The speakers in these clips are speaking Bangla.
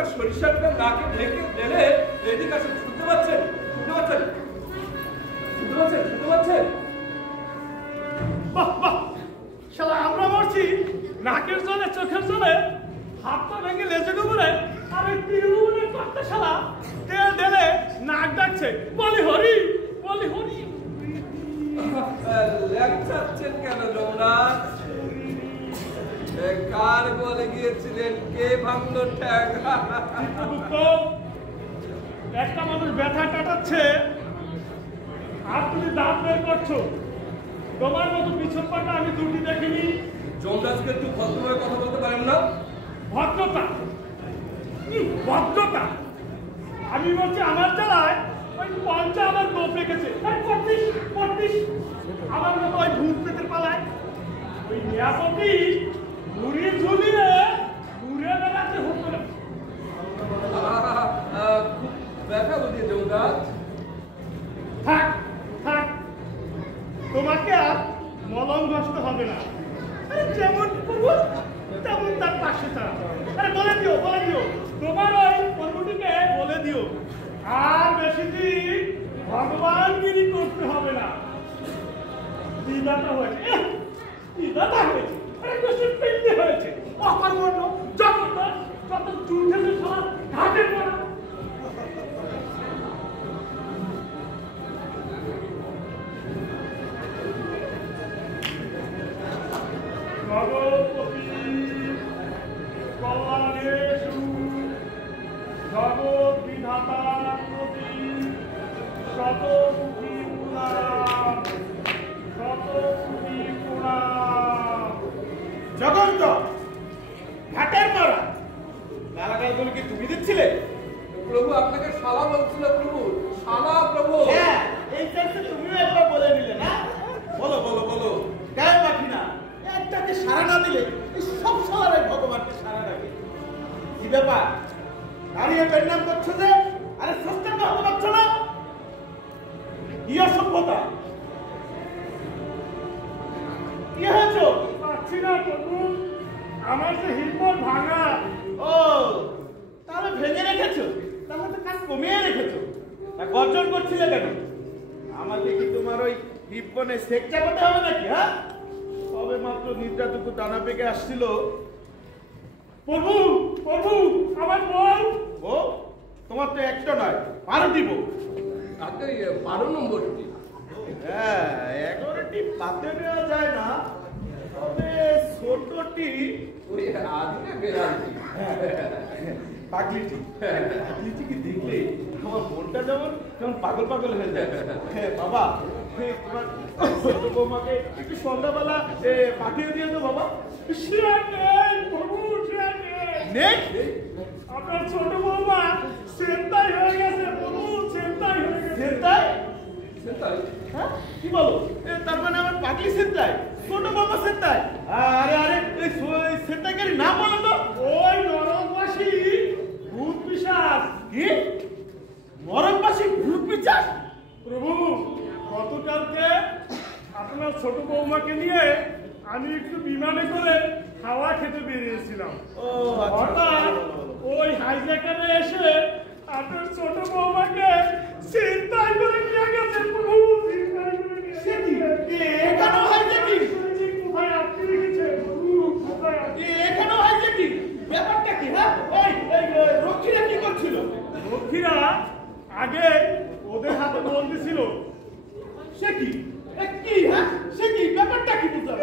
আপনার সরিষাটা নাকে ঢেকে দিলে এদিকে আসে। শুনতে পাচ্ছেন? শুনতে পাচ্ছেন? শুনতে পাচ্ছেন? শুনতে পাচ্ছেন? বাহ বাহ, শালা আমরা মরছি নাকের জলে চোখের জলে, হাত পা ভেঙে লেজে ডুবুরে, আর ওই তিরুগুনের কর্তা শালা তেল ঢেলে নাক ডাকছে বলি হরি বলি হরি। লেখাচ্ছেন কেন যমরাজ? কার বলে গিয়েছিলেন? কে ভাঙলো ঠ্যাং? চিত্রগুপ্ত, একটা মানুষ ব্যথা কাটাচ্ছে আর তুমি দাঁত বের করছো। তোমার মতো পিছন পাটা আমি দুটি দেখিনি। যমরাজকে একটু ভদ্রভাবে কথা বলতে পারেন না? ভদ্রতা ভদ্রতা, আমি বলছি আমার জ্বালায় ওই পঞ্চা আমার গোপ রেখেছে, আমার মতো ওই ভূত পেতের পালায় ওই নিরাপত্তি ঘুরি ঝুলিয়ে ঘুরে বেড়াতে হতো না। খুব ব্যথা বুঝিয়ে যমরাজ। থাক থাক, তোমাকে আর মলম ঘষতে হবে না। আরে যেমন করবো তেমন তার পাশে থাক। আরে বলে দিও তোমার ওই কর্মটিকে বলে দিও আর বেশি দিন ভগবানগিরি করতে হবে না। দিদাটা হয়েছে, দিদাটা হয়েছে, আরে বেশি পিন্ডি হয়েছে, অকর্মণ্য জগন্নাথ কত চুল ঠেলে সবার ঘাটে পড়া। জগৎপতি কল্যাণেষু জগৎ বিধাতার প্রতি শতকোটি প্রণাম, শতকোটি প্রণাম। জগন্ত ঘাটের মারা গালাগাল বলে কি তুমি দিচ্ছিলে? প্রভু আপনাকে শালা বলছিল। প্রভু শালা প্রভু। হ্যাঁ, এই সেন্সে তুমিও একবার বলে নিলে না? বলো বলো বলো। গায়ে মাখি না, একটাকে সারা না দিলে এই সব সালারে ভগবানকে সারা ডাকে। কি ব্যাপার দাঁড়িয়ে পরিণাম করছো যে? আরে সস্তাকে হতে পারছো না? কি অসভ্যতা! কি হয়েছো? পাচ্ছি না প্রভু, আমার যে হিম্মত ভাঙা। ও তাহলে ভেঙে রেখেছো, তাহলে তো কাজ কমিয়ে রেখেছো। তা গর্জন করছিলে কেন? আমাকে কি তোমার ওই হিপ্পনে সেক চাপাতে হবে নাকি? হ্যাঁ, তবে মাত্র নিদ্রাটুকু ডানা পেকে আসছিল। প্রভু প্রভু, আমার বউ। ও তোমার তো একটা নয়, 12টি বউ। তাতে 12 নম্বরটি। হ্যাঁ, 11টি পাতে নেওয়া যায় না, তবে ছোটটি ওই আজকে বেরাচ্ছি। পাগলিটি পাগলিটি কি দেখলে আমার মনটা যেমন যেমন পাগল পাগল হয়ে যায়। হ্যাঁ বাবা, তোমার ছোট বৌমাকে একটু সন্ধ্যাবেলা পাঠিয়ে দিয়ে তো বাবা। নেই, আপনার ছোট বৌমা সেন্তাই হয়ে গেছে প্রভু, সেন্তাই হয়ে গেছে। সেন্তাই? সেটাই। হ্যাঁ কি বলো? তার মানে আমার পাগলি সেন্তাই, ছোট বৌমা সেন্তাই? আরে আরে এই সেন্তাইকারী নাম বলো তো। ওই নরকবাসী ভূত পিশাচ। কি নরকবাসী ভূত পিশাচ? প্রভু, গতকালকে আপনার ছোট বৌমাকে নিয়ে আমি একটু বিমানে করে খাওয়া খেতে বেরিয়েছিলাম। ও হঠাৎ ওই হাইজ্যাকারে এসে আপনার ছোট বৌমাকে চিন্তায় করে নিয়ে গেছে প্রভু, চিন্তায় করে নিয়ে গেছে। এখানেও হাইজ্যাকিং? কোথায় আটকে রেখেছে প্রভু, কোথায় এখানেও হাইজ্যাকিং? ব্যাপারটা কি? হ্যাঁ, ওই রক্ষীরা কি করছিল? রক্ষীরা আগে ওদের হাতে বন্দি ছিল। সে কি কি? হ্যাঁ সে কি? ব্যাপারটা কি? বুঝলাম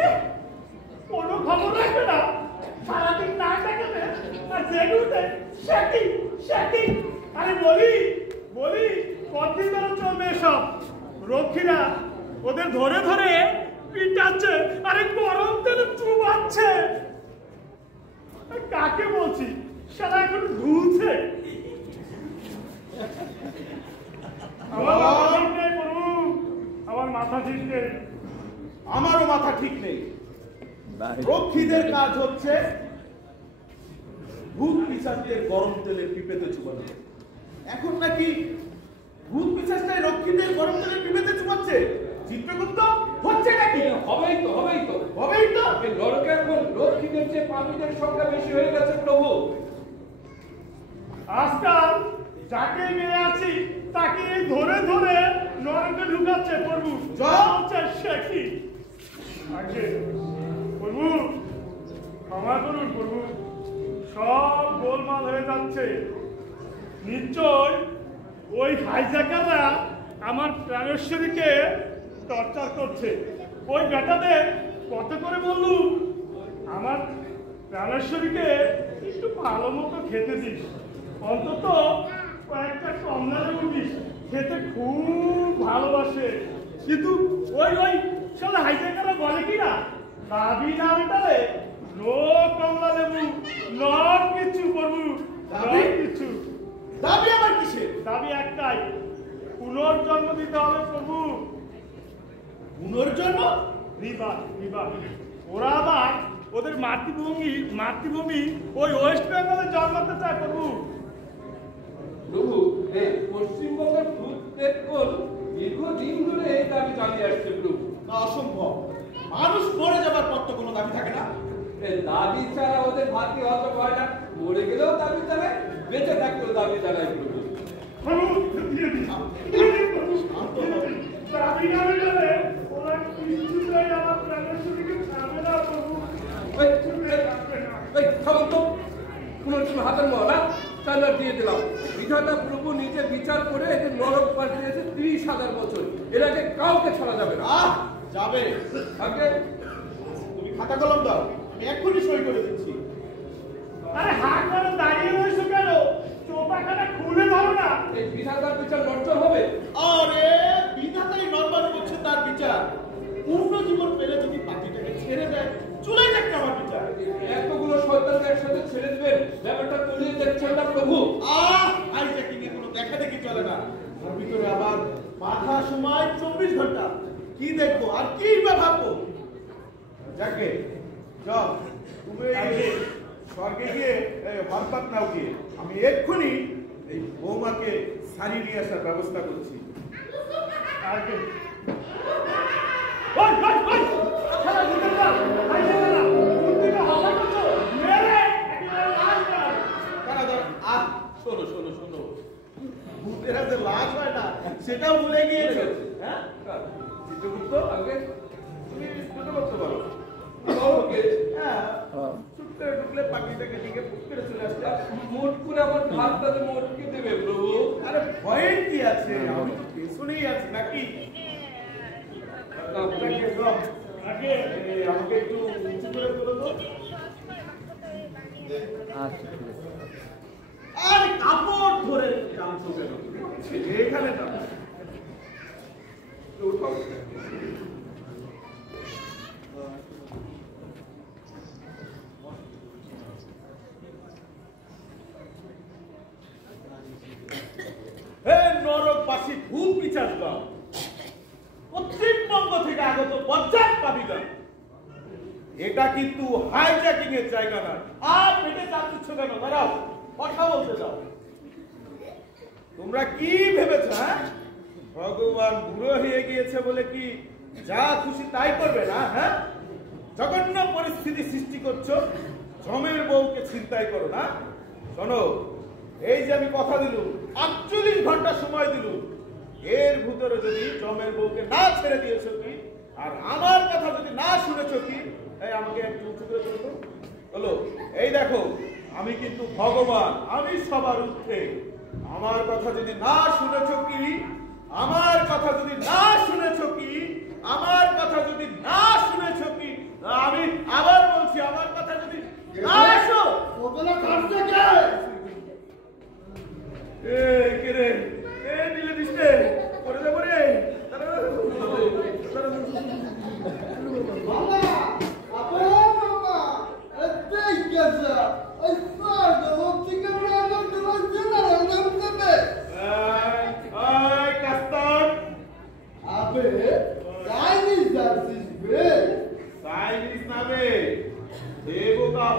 কোনো খবর রাখবে না, সারাদিন না দেখাবে আর জেগুতে সেটি। আরে বলি কতদিন ধরে চলবে এসব? রক্ষীরা ওদের ধরে ধরে পিটাচ্ছে, আরে গরম তেলে চুবাচ্ছে। কাকে বলছি? সারা এখন ঢুলছে। আমার মাথা ঠিক নেই। আমারও মাথা ঠিক নেই। রক্ষীদের কাজ হচ্ছে ভূত পিশাচদের গরম তেলে পিপেতে চুবানো। এখন নাকি ভূত পিশাচটাই রক্ষীদের গরম তেলে পিপেতে চুবাচ্ছে। চিত্রগুপ্ত, হচ্ছে নাকি? হবেই তো। এই নরকে এখন রক্ষীদের চেয়ে পাপীদের সংখ্যা বেশি হয়ে গেছে প্রভু। আজকাল যাকে মেরে আছি তাকে ধরে ধরে নরকে ঢুকাচ্ছে প্রভু। হচ্ছে সে কি আগে প্রভু ক্ষমা করুন প্রভু, সব গোলমাল হয়ে যাচ্ছে। নিশ্চয় ওই হাইজ্যাকাররা আমার প্রাণেশ্বরীকে টর্চার করছে। ওই বেটাদের কত করে বললুম আমার প্রাণেশ্বরীকে একটু ভালো মতো খেতে দিস, অন্তত কয়েকটা কমলা লেবু দিস, খেতে খুব ভালোবাসে। কিন্তু ওই ওই সব হাইজ্যাকাররা বলে কি না, দাবি না মেটালে নো কমলা লেবু, নট কিছু প্রভু, নট কিছু। দাবি আবার কিসে? দাবি একটাই, পুনর্জন্ম দিতে হবে প্রভু। পুনর্জন্ম? ওরা আবার ওদের মাতৃভূমি ওই ওয়েস্ট বেঙ্গলে জন্মাতে চায় প্রভু। প্রভু এই পশ্চিমবঙ্গের ভূত প্রেতকুল দীর্ঘদিন ধরে এই দাবি চালিয়ে আসছে প্রভু। না, অসম্ভব। মানুষ মরে যাবার পর তো কোনো দাবি থাকে না। এই দাবি ছাড়া ওদের ভাতি হজম হয় না, মরে গেলেও দাবি চালায়, বেঁচে থাকলেও দাবি চালায় প্রভু। দাবি না মেটালে ওরা কিছুতেই আমার প্রাণেশ্বরীকে ছাড়বে না প্রভু। পুনর্জন্ম হাতের মহলা চাঁদা দিয়ে দিলাম। বিধাতা প্রভু নিজে বিচার করে এদের নরক পাঠিয়েছে 30,000 বছর। এর আগে কাউকে ছাড়া যাবে না। যাবে। আগে তুমি খাতা কলম দাও, আমি এক্ষুনি সই করে দিচ্ছি। আরে হাত ধরে দাঁড়িয়ে রয়েছো কেন? চোপাখানা খুলে ধরো না। এই বিধাতার বিচার নষ্ট হবে। আরে বিধাতাই নরমাল করছে তার বিচার। পূর্ণ জীবন পেলে যদি পাখিটাকে ছেড়ে দেয়, চলেই যাক আমার বিচার। এতগুলো শয়তানকে একসাথে ছেড়ে দিবেন, ব্যাপারটা তলিয়ে দেখছেন না প্রভু। হাইজ্যাকিং এ কোনো দেখা দেখি চলে না। তার ভিতরে আবার মাথা সময় 24 ঘন্টা। কি দেখবো আর কি বা ভাববো? যাকে যাও, তুমি স্বর্গে গিয়ে হরপাত নাও গিয়ে, আমি এক্ষুনি এই বৌমাকে সারিয়ে নিয়ে আসার ব্যবস্থা করছি। শোনো শোনো শোনো, ভূতেরা যে লাশ হয় না সেটাও ভুলে গিয়েছে। হ্যাঁ, চিত্রগুপ্ত আগে তুমি ছোট করতে পারো। হ্যাঁ, ছুটতে ঢুকলে পাখিটাকে দিকে পুট করে চলে আসতে। মোট করে আমার ভাতটাতে মোটকে দেবে প্রভু। আরে ভয়ের কি আছে, আমি তো পেছনেই আছি নাকি? আগে আমাকে একটু উঁচু করে তোলো তো। আরে কাপড় ধরে টানছো কেন? এখানে টানো। নরকবাসী ভূত পিশাচগণ, পশ্চিমবঙ্গ থেকে আগত বজ্জাত পাপিগণ, এটা কিন্তু হাইজ্যাকিং এর জায়গা নয়। আর পেটে চাপ দিচ্ছ কেন? দাঁড়াও, কথা বলতে দাও। তোমরা কি ভেবেছ? হ্যাঁ, ভগবান বুড়ো হয়ে গিয়েছে বলে কি যা খুশি তাই করবে না? হ্যাঁ, জঘন্য পরিস্থিতি সৃষ্টি করছো, জমের বউকে ছিনতাই করো না। শোনো, এই যে আমি কথা দিলুম, 48 ঘন্টা সময় দিলুম, এর ভিতরে যদি জমের বউকে না ছেড়ে দিয়েছো কি, আর আমার কথা যদি না শুনেছো কি, এই আমাকে একটু উঁচু করে তুলো। হলো, এই দেখো, আমি কিন্তু ভগবান, আমি সবার ঊর্ধ্বে। আমার কথা যদি না শুনেছো কি, আমার কথা যদি না শুনেছো কি, আমার কথা যদি না শুনেছো কি, আমি আবার বলছি, আমার কথা যদি না শো, ওগুলো করছে কে? কে রে? দিলে দিচ্ছে করে দেবো রে।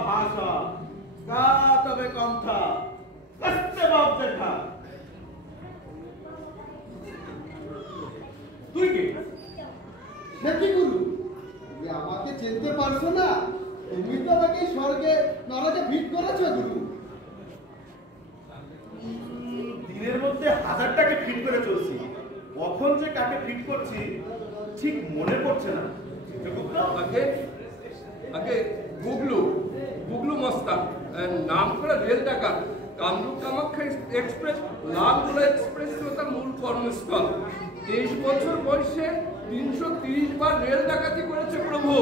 ভাষা তবে কণ্ঠা কষ্টে বাপ দেখা। তুই কে? নাকি গুরু, আমাকে চিনতে পারছো না? তুমি তো আমাকে স্বর্গে নরকে ভিড় করেছো গুরু। সেন্টারটাকে ফিট করে চলছি। কখন যে কাকে ফিট করছি ঠিক মনে পড়ছে না। আগে আগে গুগলু গুগলু মস্তান, নাম করে রেল ডাকাত। কামরূপ কামাখ্যা এক্সপ্রেস, লালগোলা এক্সপ্রেস ছিল তার মূল কর্মস্থল। 23 বছর বয়সে 330 বার রেল ডাকাতি করেছে প্রভু।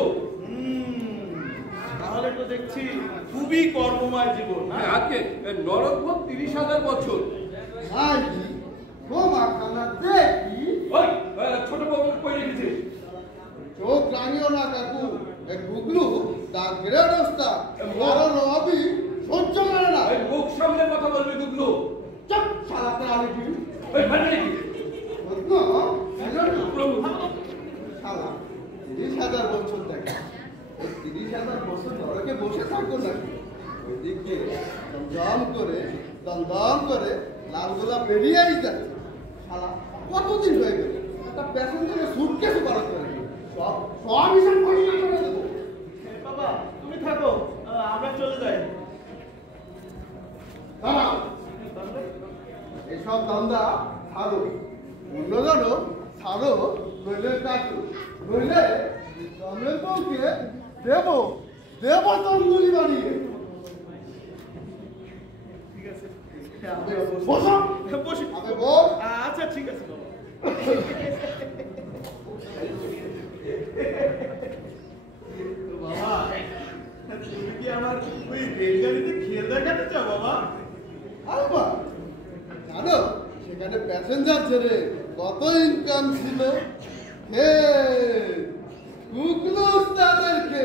তাহলে তো দেখছি খুবই কর্মময় জীবন। আগে নরকভোগ 30,000 বছর। ভাই তোমাখানা দেখি ওই ছোট বাবু কই রেখেছিস? চোখ রাঙিও না কাকু, এই গুগলু দা গ্রেট ওস্তাদ, বড় রবি সহ্য করে না। এই মুখ সামনে কথা বলবি গুগলু। চুপ শালাতে আমি কি ওই মানে কি প্রভু শালা 30,000 বছর দেখা, 30,000 বছর নরকে বসে থাকবো নাকি? ওইদিকে দম করে লালগোলা বেরিয়েই যাচ্ছে। শালা কতদিন হয়ে গেল একটা প্যাসেঞ্জারের সুটকেসও বাড়াতে পারেনি। সব হিসাব পরিষ্কার করে দেবো। বাবা তুমি থাকো, আমরা চলে যাই। দাঁড়াও, এইসব দান্দা ছাড়ো, অন্যজন ছাড়ো, নইলে কাটু, নইলে জমের বউকে দেব তন্দুরি বানিয়ে। ঠিক আছে, বসো, বসি। আবে বস। আচ্ছা ঠিক আছে বাবা। বাবা তুমি কি আমার ওই রেলগাড়িতে খেল দেখাতে চাও বাবা? আলবা জানো সেখানে প্যাসেঞ্জার ছেড়ে কত ইনকাম ছিল? হে গুগলু তাদেরকে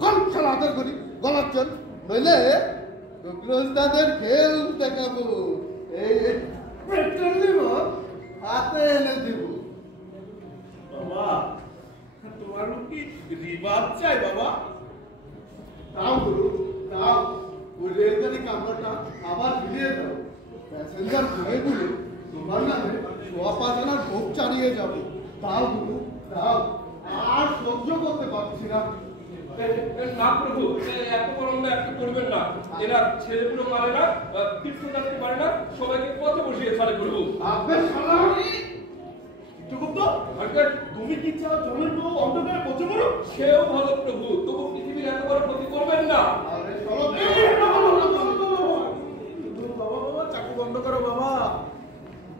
কম খেলা আদর করি গলার চল, নইলে গুগলু তাদের খেল দেখাবো। এই পেট্রোল দিব, হাতে এনে দিব। বাবা তোমার কি রিবাব চাই বাবা? তাও গুরু তাও, ওই রেলগাড়ি কামড়াটা আবার ফিরিয়ে দাও। প্যাসেঞ্জার ঘুরে ঘুরে তোমার নামে সোয়া পাজানার ভোগ চালিয়ে যাবো। তাও গুরু তাও, আর সহ্য করতে পারছি না। না প্রভু, এত বড় একটু করবেন না। এরা ছেলেগুলো মারে না, তীর্থযাত্রী মারে না, সবাইকে পথে বসিয়ে ছাড়ে প্রভু। আবে শালা, চিত্রগুপ্ত তুমি কি চাও জমের বউ অন্ধকারে পচে পড়ো? সেও ভালো প্রভু, তবু পৃথিবীর এত বড় ক্ষতি করবেন না। আরে চলো বাবা চাকু বন্ধ করো বাবা।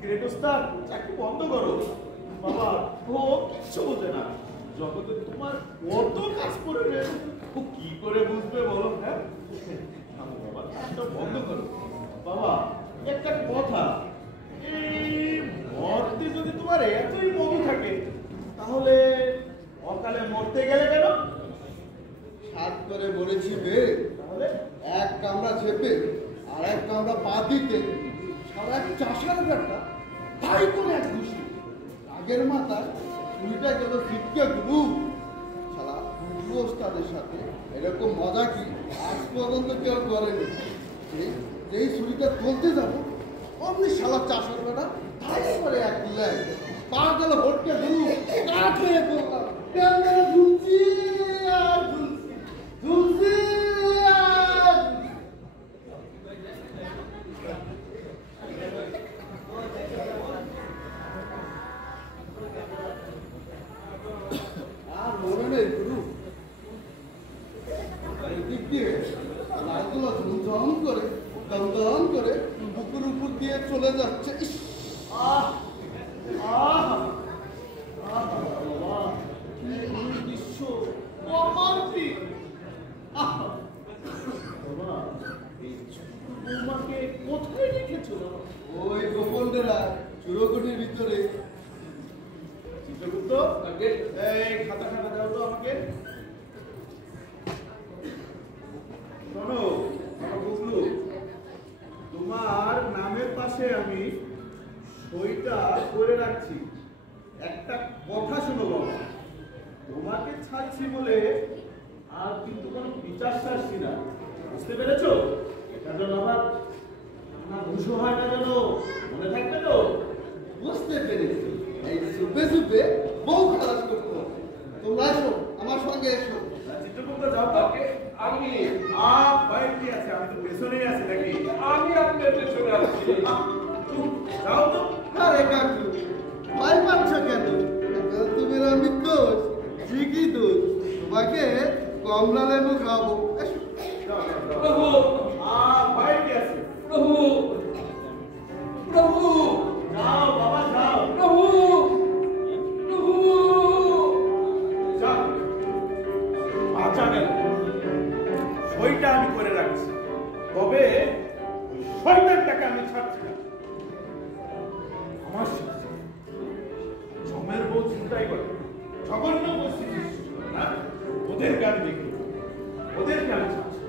গ্রেট ওস্তাদ চাকু বন্ধ করো বাবা। ও কিচ্ছু বোঝে না, জগতে তোমার কত কাজ করবে ও কি করে বুঝবে বলো? হ্যাঁ বাবা চাকটা বন্ধ করো বাবা। একটা কথা, এই মরতে যদি তোমার এতই মধু থাকে তাহলে অকালে মরতে গেলে কেন? সাত করে বলেছি বে, তাহলে এক কামড়া চেপে আর এক কামড়া পা দিতে সারা এক চাষার ব্যাটা তাই করে এক খুশি। আগের মাথায় ছুরিটা গেল শিক্ষা গুরু। সারা গুরু ওস্তাদের সাথে এরকম মজা কি আজ পর্যন্ত কেউ করেনি। যেই ছুরিটা তুলতে যাবো অমনি শালা চাষার ব্যাটা তাই করে এক দিলে পা গেল হটকে গুরু কাঠ হয়ে পড়লাম। ঝুলছি আর ঝুলছি আর মনে নেই গুরু। এদিক দিয়ে লালগুলো ঝুমঝম করে দমদম করে বুকুর উপর দিয়ে চলে যাচ্ছে। ইস, আহ আহ বাবা কি দৃশ্য রোমান্টিক। বাবা এই ছোট বৌমাকে কোথায় রেখেছো বাবা? ওই গোপনরা চুরকুটির ভিতরে। চিত্রগুপ্ত এই খাতা দাও তো আমাকে। শোনো বাবা বুঝলু, তোমার নামের পাশে আমি সইটা করে রাখছি। একটা কথা শোনো বাবা, তোমাকে ছাড়ছি বলে আর কিন্তু কোনো বিচার ছাড়ছি না, বুঝতে পেরেছো? এটা যেন আবার না ঘুষো হয় না, যেন মনে থাকবে তো? বুঝতে পেরেছি, এই সুপে সুপে বউ খালাস করতে হবে। তোমরা এসো আমার সঙ্গে এসো। চিত্রগুপ্ত যাও তো। আমি ভয় কি আছে, আমি তো পেছনেই আছি নাকি? আমি আপনার পেছনে আছি। যাও তো। আরে কাকু ভয় পাচ্ছ কেন? এখন তুমি আমি দোষ, ঠিকই দোষ। তোমাকে কমলা লেবু খাবো। এসো। যাও, যাও, যাও। প্রভু ভয় কি আছে? প্রভু প্রভু যাও বাবা যাও। প্রভু প্রভু যাও। বাঁচা গেল। সইটা আমি করে রাখছি, তবে ওই শয়তানটাকে আমি ছাড়ছি না। আমার সাথে জমের বউ চিন্তাই করে জঘন্য পরিস্থিতি সৃষ্টি করে না, ওদেরকে আমি দেখি, ওদেরকে আমি ছাড়ছি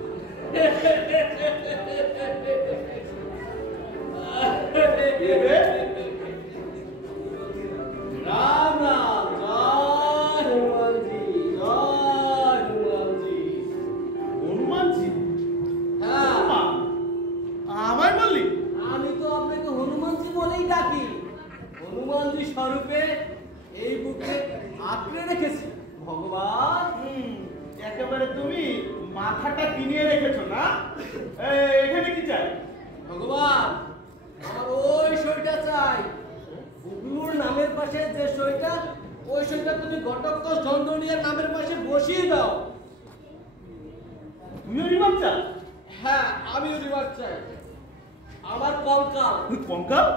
রাম রাম, জয় হনুমানজি, জয় হনুমানজি। হনুমানজি। হ্যাঁ, আমায় বললি? আমি তো আপনাকে হনুমানজি বলেই ডাকি। হনুমানজি স্বরূপে এই বুকে আঁকড়ে রেখেছি ভগবান। একেবারে তুমি মাথাটা কিনিয়ে রেখেছো না? এখানে কি চাই? ভগবান, আমার ওই সইটা চাই। বুবলুর নামের পাশে যে সইটা, ওই সইটা তুমি ঘটকচ চন্দ্রনিয়ার নামের পাশে বসিয়ে দাও। তুমিও রিমান্ড চাও? হ্যাঁ, আমিও রিমান্ড চাই। আমার কঙ্কাল। তুই কঙ্কাল?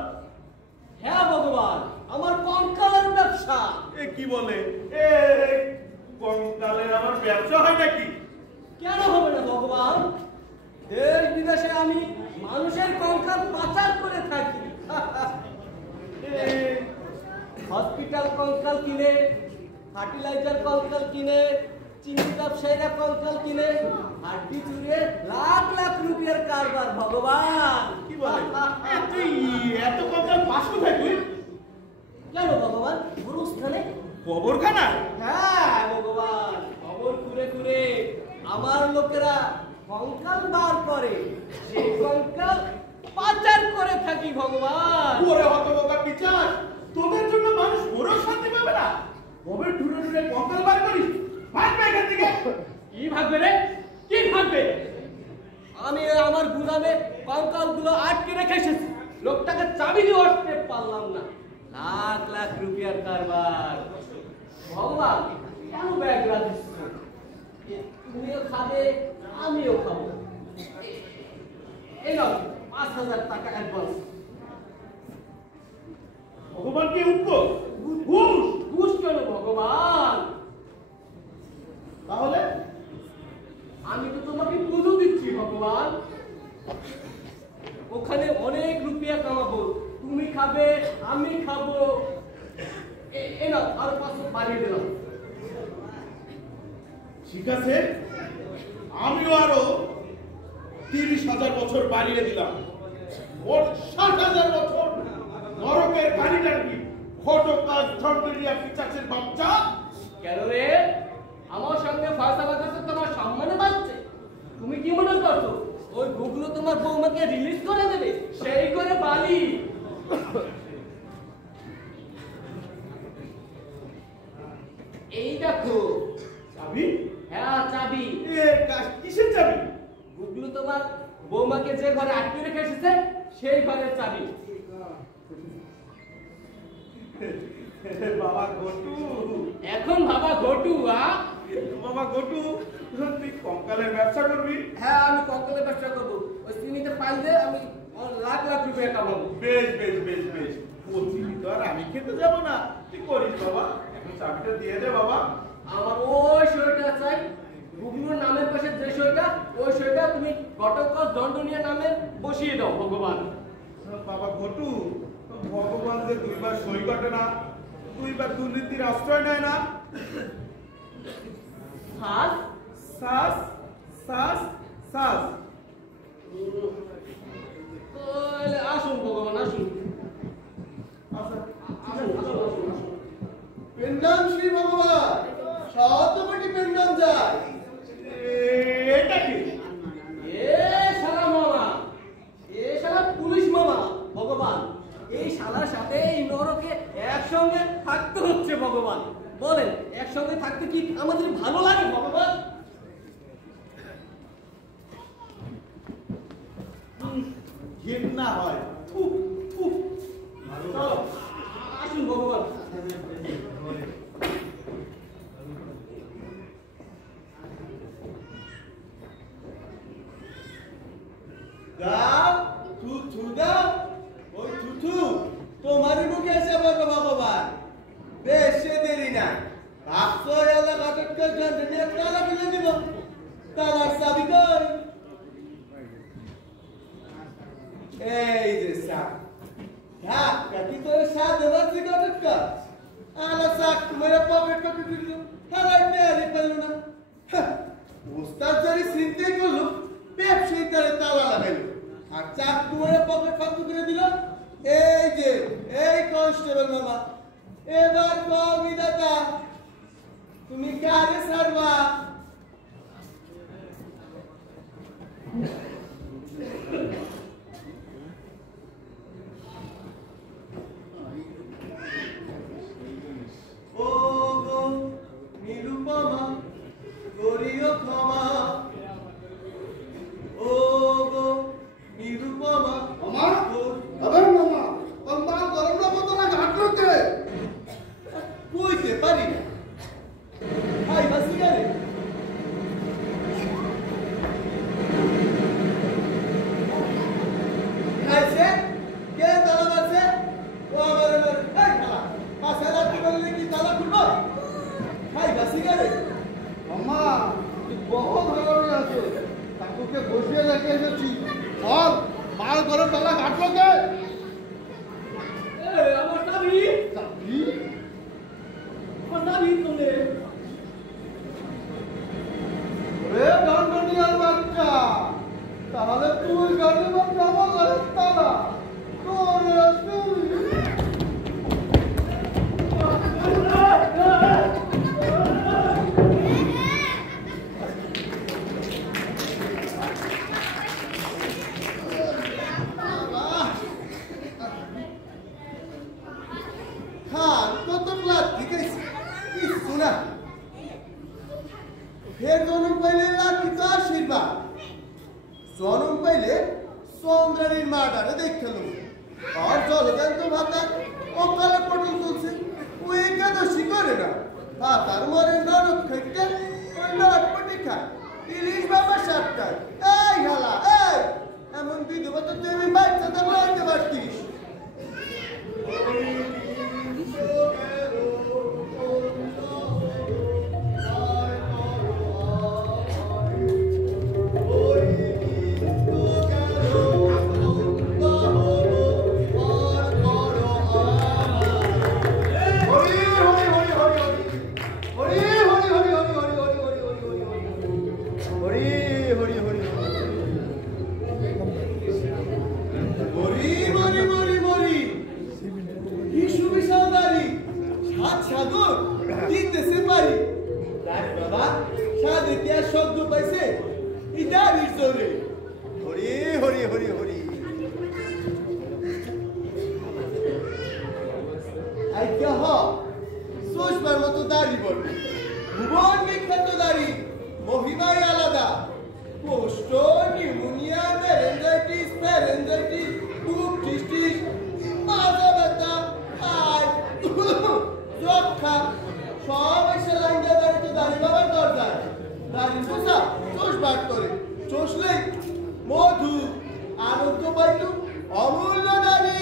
হ্যাঁ ভগবান, আমার কঙ্কালের ব্যবসা। এ কি বলে? এ কঙ্কালের আমার ব্যবসা হয় নাকি? কেন হবে না ভগবান? দেশ বিদেশে আমি মানুষের কঙ্কাল পাচার করে থাকি। হসপিটাল কঙ্কাল কিনে, ফার্টিলাইজার কঙ্কাল কিনে, চিনি ব্যবসায়ীরা কঙ্কাল কিনে, হাড্ডি চুরে লাখ লাখ রুপিয়ার কারবার ভগবান। কি বলে? তুই এত কঙ্কাল পাস কোথায় তুই? কেন ভগবান? গুরুস্থানে। কবরখানা? হ্যাঁ ভগবান, খবর ঘুরে ঘুরে আমার লোকেরা কঙ্কাল বার করে, সেই কঙ্কাল পাচার করে থাকি ভগবান। ওরে হতবোকা পিচাস, তোদের জন্য মানুষ মরেও শান্তি পাবে না? কবে ঢুরে ঢুরে কঙ্কাল বার করিস? ভাগবে এখান থেকে। কি ভাববে রে? কি ভাববে? আমি আমার গুদামে কঙ্কাল গুলো আটকে রেখে এসেছি, লোকটাকে চাবি দিয়ে আসতে পারলাম না। লাখ লাখ রুপিয়ার কারবার ভগবান। কেন ব্যাগ রাখিস? তুমিও খাবে, আমিও খাবো। এই নাও ৫,০০০ টাকা অ্যাডভান্স। ভগবান কি উত্তর? ঘুষ? ঘুষ কেন ভগবান? তাহলে আমি তো তোমাকে পুজো দিচ্ছি ভগবান। ওখানে অনেক রুপিয়া কামাবো, তুমি খাবে, আমি খাবো। এ নাও আরো ৫০০ বাড়িয়ে দিলাম। ঠিক আছে, আমিও আরো ৩০,০০০ বছর বাড়িয়ে দিলাম। ওর ৬০,০০০ বছর নরকের গাড়িটার কি ঘটকাজ ঝন্ডরিয়া পিচাচের বাচ্চা। কেন রে? আমার সঙ্গে ফয়সালা করতে তোমার সম্মানে বাঁচছে? তুমি কি মনে করছো ওই গুগলো তোমার বৌমাকে রিলিজ করে দেবে? সেই করে বালি। এই দেখো চাবি? হ্যাঁ চাবি। কিসের চাবি? গুগলু তোমার বৌমাকে যে ঘরে আটকে রেখে এসেছে সেই ঘরের চাবি। বাবা ঘটু, এখন বাবা ঘটু। বাবা ঘটু, তুই কঙ্কালের ব্যবসা করবি? হ্যাঁ, আমি কঙ্কালের ব্যবসা করবো। ওই চিনিতে পাইল দিয়ে আমি লাখ লাখ রুপিয়া কামাবো। বেশ বেশ বেশ বেশ। ও চিনি তো আর আমি খেতে যাবো না, তুই করিস বাবা। এখন চাবিটা দিয়ে দে বাবা। আমার ওই সইটা চাই। গুগলুর নামের পাশে যে সইটা, ওই সইটা তুমি ঘটকচ দণ্ডনীয় নামে বসিয়ে দাও ভগবান। বাবা ঘটু, ভগবান যে দুইবার সই কাটে না, দুইবার দুর্নীতির আশ্রয় নেয় না। শ্বাস শ্বাস শ্বাস শ্বাস। তাহলে আসুন ভগবান, আসুন। আচ্ছা, আসুন, আসুন, আসুন, আসুন। পেন্ডাম শ্রী ভগবান, শতকোটি পেন্ডাম যায়। এটা কি? এ শালা মামা, এ শালা পুলিশ মামা ভগবান। এই শালার সাথে এই নরকে একসঙ্গে থাকতে হচ্ছে ভগবান। বলেন, একসঙ্গে থাকতে কি আমাদের ভালো লাগে ভগবান? ঘৃণা হয়। থু থু। আসুন ভগবান। দাও থুথু দাও, ওই থুথু তোমারই মুখে এসে বলবো ভগবান। বেশি দেরি না, ভাবছো এলা ঘটককে জানতে নিয়ে তালা খুলে দিব। তালার চাবি কই? এই যে সাপ ধাক্কা কি করে সাথে বাচ্চি ঘটকটা আলা সাক মেরে পকেট পকেট দিল, হারাই নেয়ারি পারল না। ওস্তাদ যারি চিন্তা করলো, ব্যবসায়ী তারে তালা লাগাইলো আর চাকু মেরে পকেট ফাঁকু করে দিল। এই যে এই কনস্টেবল মামা, এবার কবি দাদা তুমি কারে ছাড়বা? ও গো নিরুপমা করিও ক্ষমা, ও গো নিরুপমা। মামা আবার মামা মামা গরম না বোতলে ঘাটলোতে কইতে পারি না ভাই বাসি গেলে খাইছে কে তালা মারছে? ও আমার এই তালা পাশে রাখতে বললে কি তালা খুলবো? ভাই বাসি গেলে মামা তুই বহুত ভালো আছো, কাকুকে বসিয়ে রেখে এসেছি। চল মাল গরম তালা ঘাটলোতে। আমার চাবি, চাবি? আমার চাবি তোলে। রে ডান্ডনিয়ার বাচ্চা, তাহলে তুই গাড়ি বাচ্চা আমার ঘরের তালা তোর তুই। খান কত ক্লাস শিখাইছে কিছু না, ফের জন্ম পাইলে লাঠি তো আশীর্বাদ, জন্ম পাইলে চন্দ্রানীর মার্ডারে দেখতে লোক আর জলকান্ত ভাতা অকালে পটল তুলছে। ও একাদশী করে না, ভাতার মরে নরক খাইতে ওই লটপটি খায়, ইলিশ বাবা সাতটায়। এই হালা এই এমন বিধবা তো তুমি বাচ্চাটা বলতে পারতিস। মহিমাই আলাদা, কোষ্ঠ, নিউমোনিয়া, মেরেঞ্জাইটিস, ফ্যারেঞ্জাইটিস, বুক টিস্টিস, মাজা ব্যথা আর যক্ষা সব এসে লাইনটা দাঁড়িয়ে তো দাঁড়িয়ে বাবার দরকার। দাঁড়িয়ে চোষা চোষ বার করে চষলেই মধু আনন্দ পাইতো অমূল্য দাঁড়ি।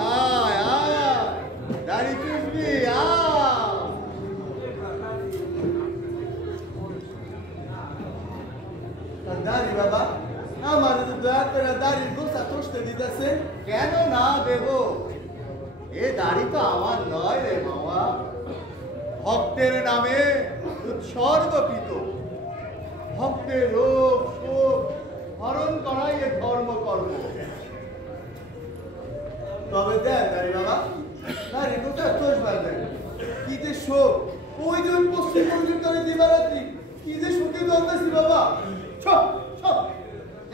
আয় আয় দাঁড়ি চুষবি দাঁড়ি বাবা, আমার দয়া করে দাঁড়ির গোসা চষতে দিতেছে। কেন না দেব? এ দাড়ি তো আমার নয় রে মামা, ভক্তের নামে উৎসর্গকৃত। ভক্তের রোগ শোক হরণ করাই এ ধর্মকর্ম। তবে দেন দাড়ি বাবা, দাড়ি কোথায় চোষ বাঁধবেন? কি যে শোক, ওই যে পশ্চিম মন্দির করে দিবারাত্রি কি যে শোকে দলতেছি বাবা। সব সব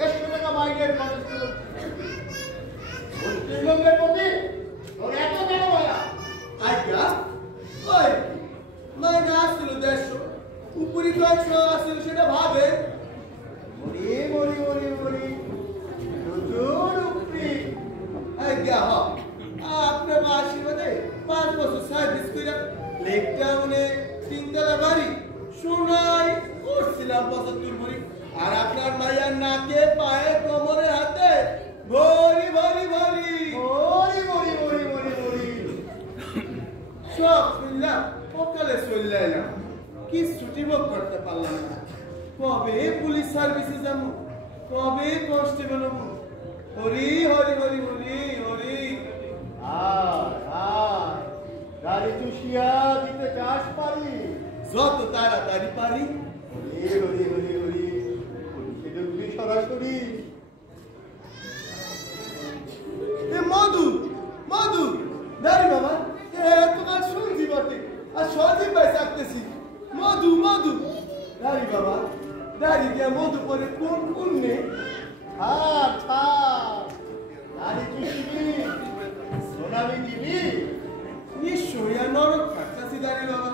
100 টাকা মাইনের মানুষ পশ্চিমবঙ্গের প্রতি তোর এত কেন বলা? আজ্ঞা ওই মাইনে আসছিল 150, উপরি 100 আসছিল, সেটা ভাবে মরি মরি মরি মরি প্রচুর উপরি। আজ্ঞা আপনার নাকে পায়ে কোমরে হাতে ভরি ভরি ভরি ভরি ভরি ভরি ভরি ভরি সব শুনলাম সকালে চলে এলাম কি ছুটি ভোগ করতে পারলাম না কবে পুলিশ সার্ভিসে যাবো কবে কনস্টেবল হবো হরি হরি হরি হরি হরি গাড়ি চুষিয়া দিতে চাস পারি যত তাড়াতাড়ি পারি হরি হরি হরি হরি সেটা তুই সরাসরি মধু মধু দাঁড়ি বাবা তোমার শুনছি বটে আর সজীব ভাই চাকতেছি মধু মধু দাঁড়ি বাবা দাঁড়ি দিয়ে মধু পরে কোন কোন নে গাড়ি চুষিবি সোনামি দিবি নিশ্চয়ই আর নরক খাচ্ছি দাঁড়ি বাবা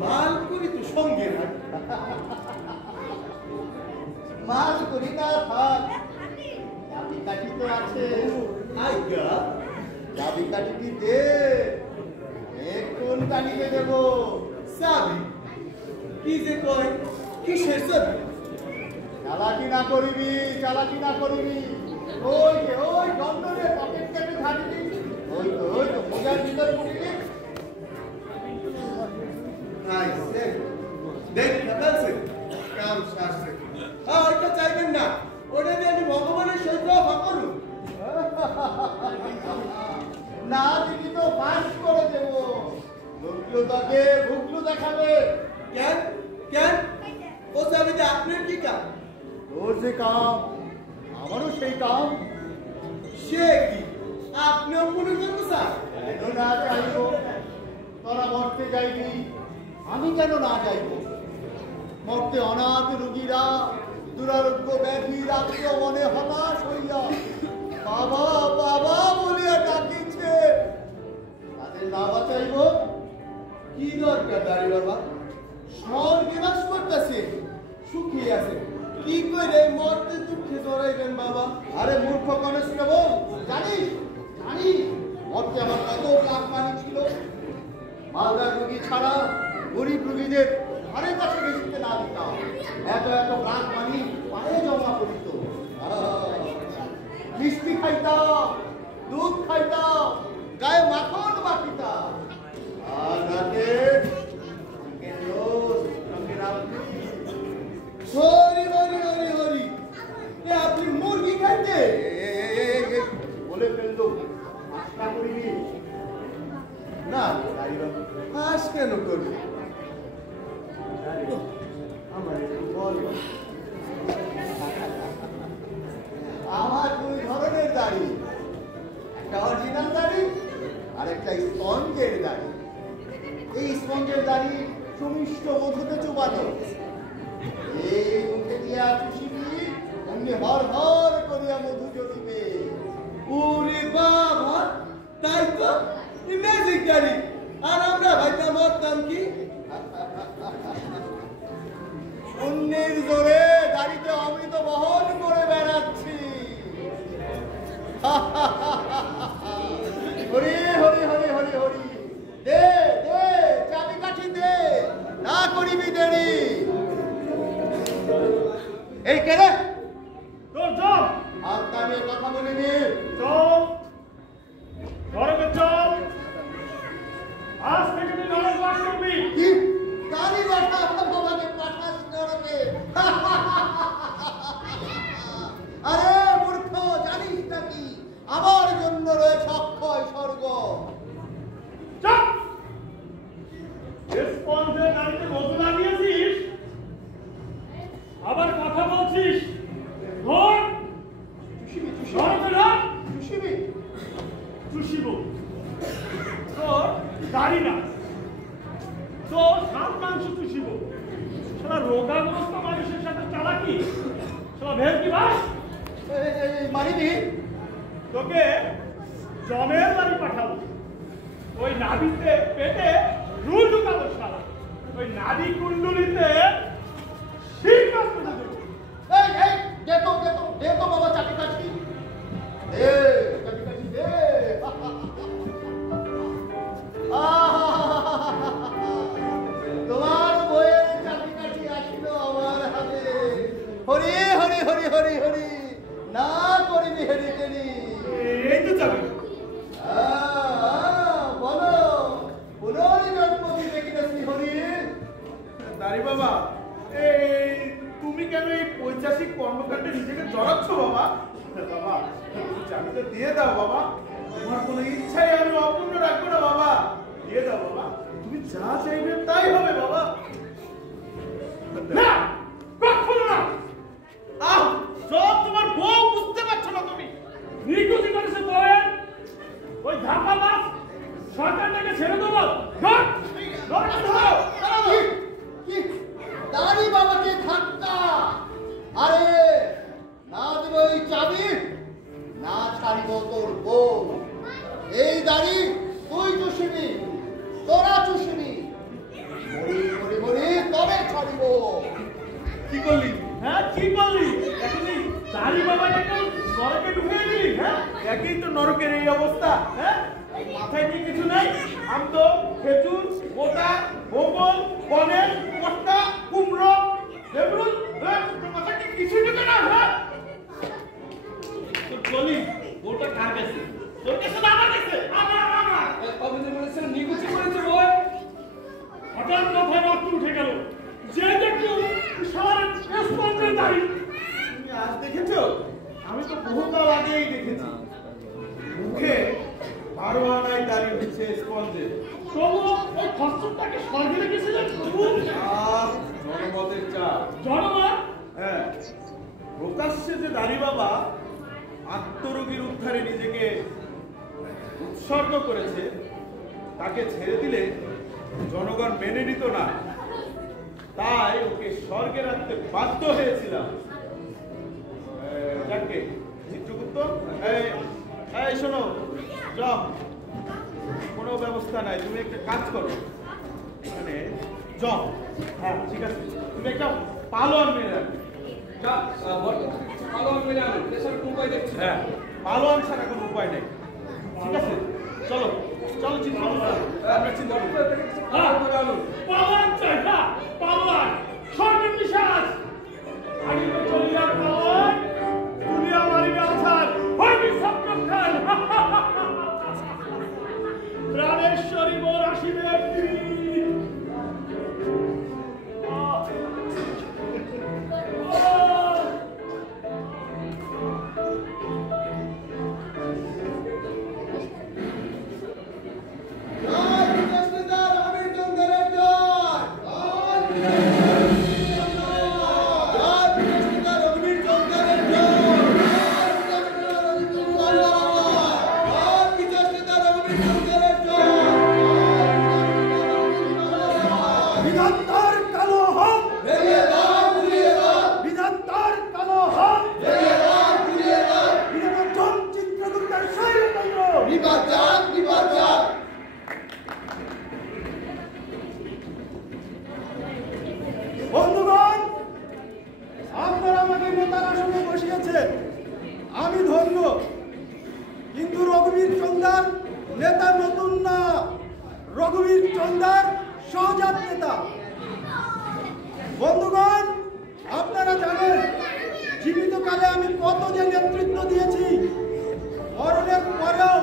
মাল করি তো সঙ্গে না মাল করি না থাক চাবি কাঠি তো আছে আইগা চাবি কাঠিটি দে কোন কাঠিতে দেব চাবি কি যে কয় কিসের চাবি চালাকি না করিবি চালাকি না করিবি ওই যে ওই দণ্ডরে পকেট কেটে থাকবি ওই তো মোজার ভিতর পড়িবি দেখ খাতাছে কাম শাস্ত্রে ওইটা চাইবেন না ওটা দিয়ে আমি ভগবানের সহ্য করুন না দিবি তো পাস করে দেব ভুগলু তাকে ভুগলু দেখাবে কেন কেন ও চাবিতে আপনার কি কাম তোর যে কাম আমারও সেই কাম সে কি আপনিও পুলিশ স্যার কেন না চাইব তোরা মরতে যাইবি আমি কেন না যাইব মরতে অনাথ রোগীরা দুরারোগ্য ব্যাধির আত্মীয় মনে হতাশ হইয়া বাবা বাবা বলিয়া ডাকিছে তাদের না বাঁচাইব কি দরকার দাঁড়ি বাবা সর বিবাস করতেছে সুখী আছে কি করে মরতে দুঃখে জড়াইবেন বাবা আরে মূর্খ কনস্টেবল জানিস জানিস মরতে আমার কত লাখ মানি ছিল মালদার রুগী ছাড়া গরিব রুগীদের ঘরের কাছে বেশিতে না দিতাম এত এত লাখ মানি পায়ে জমা করিত মিষ্টি খাইতাম দুধ খাইতাম গায়ে মাখন মাখিতাম আর রাতে চিকেন রোস্ট সঙ্গে রাত্রি হরি হরি হরি হরি এ আপনি মুরগি খাইতে বলে ফেললো আশা করিনি না গাড়ি বাবু হাস কেন করবে আমার একটু বল আমার দুই ধরনের দাড়ি একটা অরিজিনাল দাড়ি আর একটা স্পঞ্জের দাড়ি এই স্পঞ্জের দাড়ি সুমিষ্ট মধুতে চুবানো এই মুখে দিয়া চুষিবি অমনি হর হর করিয়া মধু জ্বলিবে ওরে বাবা তাই তো ম্যাজিক গাড়ি আর আমরা ভাইটা মরতাম কি অন্যের জোরে গাড়িতে অমৃত বহন করে বেড়াচ্ছি হরি হরি হরি হরি হরি দে দে চাবি কাঠি দে না করিবি দেরি এই কে রে তোর চল আর তাহলে কথা বলিবি চল নরকে চল আজ থেকে তুই নরক বাস করবি কি গাড়ি বাটা ভগবানের পাঠাস নরকে আরে মূর্খ জানিস নাকি আমার জন্য রয়েছে অক্ষয় স্বর্গ চল স্পঞ্জের গাড়িতে মধু লাগিয়েছিস আবার কথা বলছিস ধর নরকে রাখ খুশিবি চুষিব তোর গাড়ি না তোর সাত মাংস চুষিব সারা রোগাগ্রস্ত মানুষের সাথে চালাকি সারা ভেলকি বাস মারিবি তোকে জমের বাড়ি পাঠাবো ওই নাভিতে পেটে রুল ঢুকাবো সারা ওই নাভি কুণ্ডলিতে শিরকাজ করে দেবো এই এই দে তো বাবা চাবি কাঠি দে চাবি কাঠি দে তোমার বইয়ের চাবি কাঠি আসিল আমার হাতে হরি হরি হরি হরি হরি না করিবি হেরি টেরি। এই তো চাবি। বলো পুনর্জন্ম দেখিতেছি হরি। দাঁড়ি বাবা, এই তুমি কেন এই পৈশাচিক কর্মকাণ্ডে নিজেকে জড়াচ্ছ বাবা? বাবা তুমি চাবিটা দিয়ে দাও বাবা, তোমার কোনো ইচ্ছাই আমি অপূর্ণ রাখবো না বাবা, দিয়ে দাও বাবা, তুমি যা চাইবে তাই হবে বাবা। না, কখনো না। সব তোমার বউ, বুঝতে পারছো না তুমি? নিকুচি করেছে বলেন ওই ধাপা মাছ সরকারটাকে ছেড়ে দেবো। দাড়ি বাবাকে ধাক্কা। আরে না দেব এই চাবি, না ছাড়িব তোর বউ। এই দাড়ি তুই চুষিবি, তোরা চুষিবি, মরি মরি মরি তবে ছাড়িব। কি করলি? হ্যাঁ কি করলি? এখনই চারি বাবাটাকে নরকে ঢুকিয়ে দিলি। হ্যাঁ একই তো নরকের এই অবস্থা। হ্যাঁ মাথায় কি কিছু নাই? আম তো খেজুর, মোটা, ভোগল, কনেল, কষ্টা, কুমড়ো, লেবুল, মাথায় কি কিছুই ঢুকে না? হ্যাঁ তোর বলি ওটা কার কাছে? তোর কাছে না আমার কাছে? আমার। আপনি বলেছেন নিকুচি করেছে বই। হঠাৎ মাথায় রক্ত উঠে গেল। যে দেখলো সারা স্পঞ্জের দাড়ি। তুমি আজ দেখেছো? আমি তো বহুকাল আগেই দেখেছি। মুখে 12 আনায় দাঁড়িয়ে হচ্ছে স্পঞ্জে। তবু ওই খচ্চরটাকে স্বর্গে রেখেছিলেন। জনমতের চাপ। জনমত? হ্যাঁ, প্রকাশ্যে যে দাঁড়ি বাবা আত্মরোগীর উদ্ধারে নিজেকে উৎসর্গ করেছে, তাকে ছেড়ে দিলে জনগণ মেনে নিত না, তাই ওকে স্বর্গে রাখতে বাধ্য হয়েছিলাম। যাকে চিত্রগুপ্ত, এই শোনো, যাও, কোনো ব্যবস্থা নাই, তুমি একটা কাজ করো, মানে যাও। হ্যাঁ ঠিক আছে, তুমি একটা পালোয়ান মেরে রাখবে। হ্যাঁ, পালোয়ান ছাড়া কোনো উপায় নেই। ঠিক আছে, চলো চলো চিন্তা পাওয়ান চাই না, পাওয়ান স্বর্গের বিশ্বাস। আগে চলিয়া পাওয়ান দুনিয়া মারিবে আছাড় হইবি সপ্তম খান। প্রাণেশ্বরী মোর আসিবে একদিন। বন্ধুগণ, আপনারা আমাকে নেতার আসনে বসিয়েছেন, আমি ধন্য। কিন্তু রঘুবীর চন্দার নেতা নতুন না, রঘুবীর চন্দার সহজাত নেতা। বন্ধুগণ, আপনারা জানেন জীবিতকালে আমি কত যে নেতৃত্ব দিয়েছি, মরণের পরেও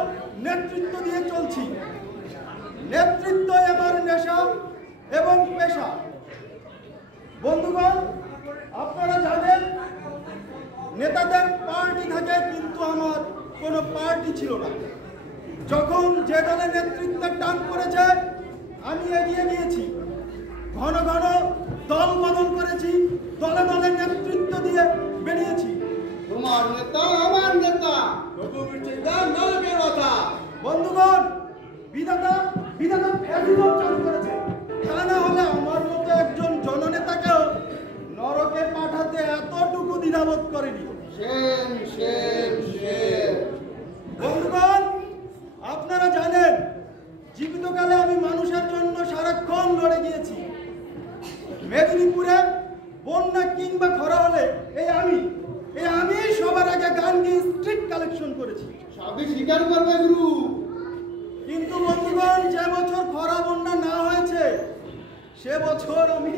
নেতৃত্ব দিয়ে চলছি। নেতৃত্ব আমার নেশা এবং পেশা। বন্ধুগণ, আপনারা জানেন নেতাদের পার্টি থাকে, কিন্তু আমার কোনো পার্টি ছিল না। যখন যে দলের নেতৃত্বের টান করেছে আমি এগিয়ে গিয়েছি, ঘন ঘন দল বদল করেছি, দলে দলে নেতৃত্ব দিয়ে বেরিয়েছি। তোমার নেতা আমার নেতা, রঘুবীর চন্দ্র নরকের কথা। বন্ধুগণ, বিধাতা ফ্যাসিজম চালু করেছে। তা না হলে আমার মতো একজন জননেতাকেও নরকে পাঠাতে এতটুকু দ্বিধাবোধ করেনি। বন্ধুগণ, আপনারা জানেন জীবিতকালে আমি মানুষের জন্য সারাক্ষণ লড়ে গিয়েছি। মেদিনীপুরে বন্যা কিংবা খরা হলে আমি সবার আগে গান গিয়ে স্ট্রিট কালেকশন করেছি। সবই স্বীকার করবে গুরু। কিন্তু বন্ধুগণ, যে বছর খরা বন্যা না হয়েছে সে বছর আমি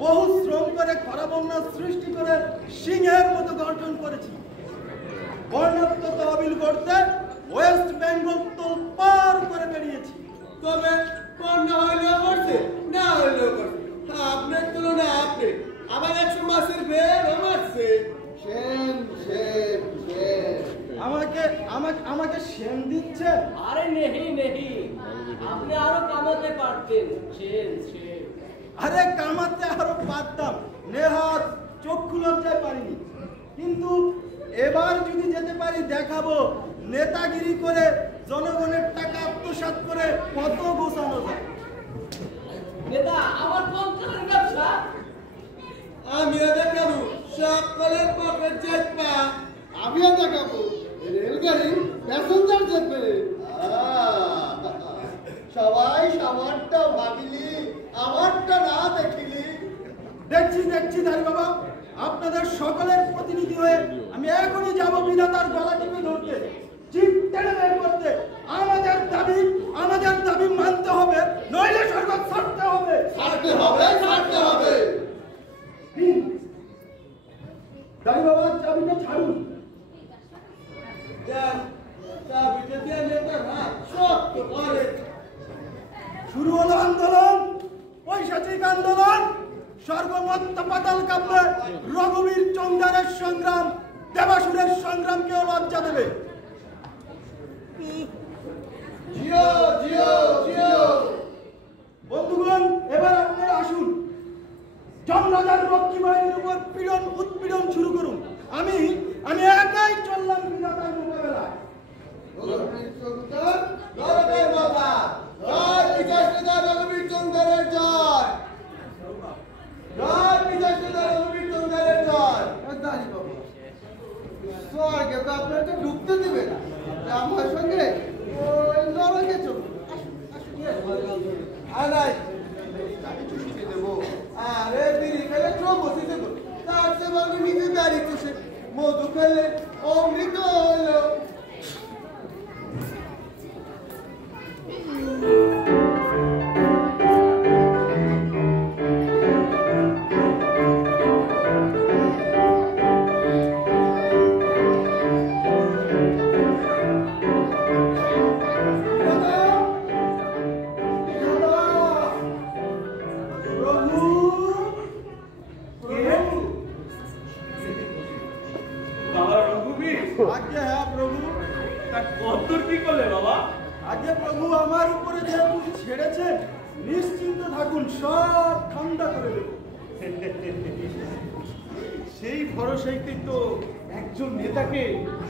বহু শ্রম করে খরা বন্যা সৃষ্টি করে সিংহের মতো গঠন করেছি। বর্ণাত্ম তহবিল করতে ওয়েস্ট বেঙ্গল তোলপাড় করে বেরিয়েছি। তবে বন্যা হইলেও করছে, না হইলেও করছে, আপনার তুলনা আপনি আবার 100 মাসের বেড় মারছে। সেন সেন সেন আমাকে আমাকে আমাকে সেন দিচ্ছে। আরে নেহি নেহি, আপনি আরো কামাতে পারতেন। সেন সেন আরে কামাতে আরো পারতাম, নেহাত চক্ষু লজ্জায় পারিনি। কিন্তু এবার যদি যেতে পারি দেখাবো নেতাগিরি করে জনগণের টাকা আত্মসাৎ করে কত গোছানো যায়। নেতা, আমার কঙ্কালের ব্যবসা আমিও দেখাবো সকলের পকেট চেপা। আমিও দেখাবো রেলগাড়ি প্যাসেঞ্জার চেপে। সবাই সবারটা ভাবিলি, আমারটা না দেখিলি। দেখছি দেখছি ধারি বাবা, আপনাদের সকলের প্রতিনিধি হয়ে আমি এখনই যাব বিধাতার গলা টিপে ধরতে, চিপ টেনে বের করতে। আমাদের দাবি মানতে হবে, নইলে সরকার ছাড়তে হবে। ছাড়তে হবে, ছাড়তে হবে। ধারি বাবা, চাবিটা ছাড়ুন। চাবিটা দিয়ে নেতা হাত শক্ত করে। শুরু হলো আন্দোলন, পৈশাচিক আন্দোলন। স্বর্গমত্ত পাতাল কাঁপবে, রঘুবীর চন্দ্রের সংগ্রাম দেবাসুরের সংগ্রামকেও লজ্জা দেবে। জিও জিও জিও। বন্ধুগণ, এবার আপনারা আসুন, যমরাজার রক্ষী বাহিনীর উপর উৎপীড়ন শুরু করুন। আমি একাই চললাম বিধাতার মোকাবেলায়। রঘুবীর চন্দ্র, গৌরবের বাবা, জয় বিজয় নেতা রঘুবীর চন্দ্রের জয়। জয় বিজয় নেতা রঘুবীর চন্দ্রের জয়। দাঁড়ি বাবা, স্বর্গে তো আপনাকে ঢুকতে দিবে না, আমার সঙ্গে ওই নরকে চলুন। আনাই গাড়ি চুষিয়ে দেবো। আরে বিড়ি খেলে বসে দেব, তার চেয়ে বরং নিজে দাঁড়িয়ে চষে মধু খেলে অমৃত হলো। আজ্ঞে হ্যাঁ প্রভু। কতদূর কি করলে বাবা? আজ্ঞে প্রভু, আমার উপরে যে পুঁজি ছেড়েছেন নিশ্চিন্ত থাকুন, সব ঠান্ডা করে দেব। সেই ভরসাইতেই তো একজন নেতাকে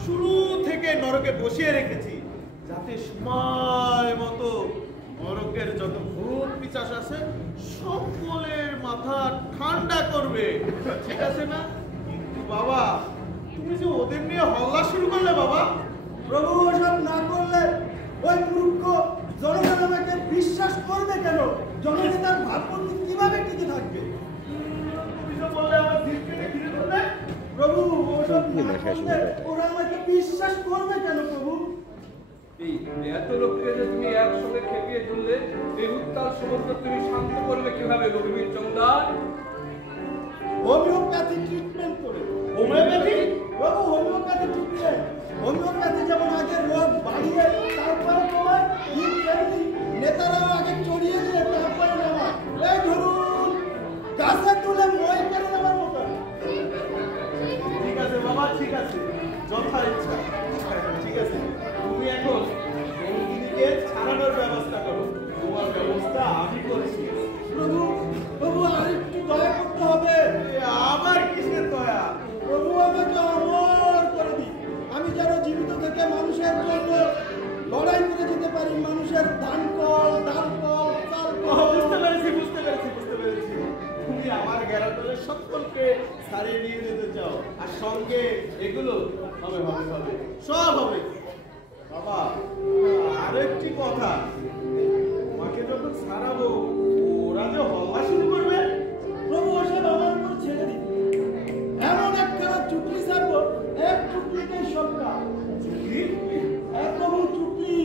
শুরু থেকে নরকে বসিয়ে রেখেছি, যাতে সময় মতো নরকের যত ভূত পিশাচ আছে সকলের মাথা ঠান্ডা করবে। ঠিক আছে না? কিন্তু বাবা, তুমি যে ওদের নিয়ে হল্লা শুরু করলে বাবা। প্রভু, ওসব না করলে ওই মূর্খ জনগণ আমাকে বিশ্বাস করবে কেন? জননেতার ভাবমূর্তি কিভাবে টিকে থাকবে? তুমি যে বললে আমার দিন কেটে ঘিরে ধরবে। প্রভু, ওসব না করলে ওরা আমাকে বিশ্বাস করবে কেন প্রভু? এই এত লোককে যে তুমি একসঙ্গে খেপিয়ে তুললে, এই উত্তাল সমুদ্র তুমি শান্ত করবে কিভাবে রঘুবীর চন্দ্র? হোমিওপ্যাথি ট্রিটমেন্ট করে। হোমিওপ্যাথি? প্রভু, হোমিওপ্যাথি ট্রিটমেন্ট। হোমিওপ্যাথি যেমন আগে রোগ বাড়িয়ে তারপরে তোমার নেতারাও আগে চড়িয়ে দিয়ে তারপরে নেওয়া। এই ধরুন, গাছে তুলে মই করে নেওয়ার মতো। ঠিক আছে বাবা, ঠিক আছে, যথা ইচ্ছা। ঠিক আছে, তুমি এখন বঙ্গিনীকে ছাড়ানোর ব্যবস্থা করো। তোমার ব্যবস্থা আমি করেছি। প্রভু, প্রভু, আরেকটু দয়া করতে হবে। আবার কিসের দয়া? প্রভু, আমাকে অমর করে দিন। আমি যেন জীবিত থেকে মানুষের জন্য লড়াই করে যেতে পারি। মানুষের ধান কল, ডাল কল, চাল কল। বুঝতে পেরেছি, বুঝতে পেরেছি, বুঝতে পেরেছি। তুমি আমার গ্যারাটলের সকলকে ছাড়িয়ে নিয়ে যেতে চাও, আর সঙ্গে এগুলো হবে হবে হবে, সব হবে। বাবা, আরেকটি কথা, তোমাকে যখন ছাড়াবো ওরা যে হল্লা শুরু করবে। প্রভু, ওসব আমার উপর ছেড়ে দিন। এমন একখানা চুটলি ছাড়বো, এক চুটলিতেই সবটা। চুটলি? এক প্রভু, চুটলি।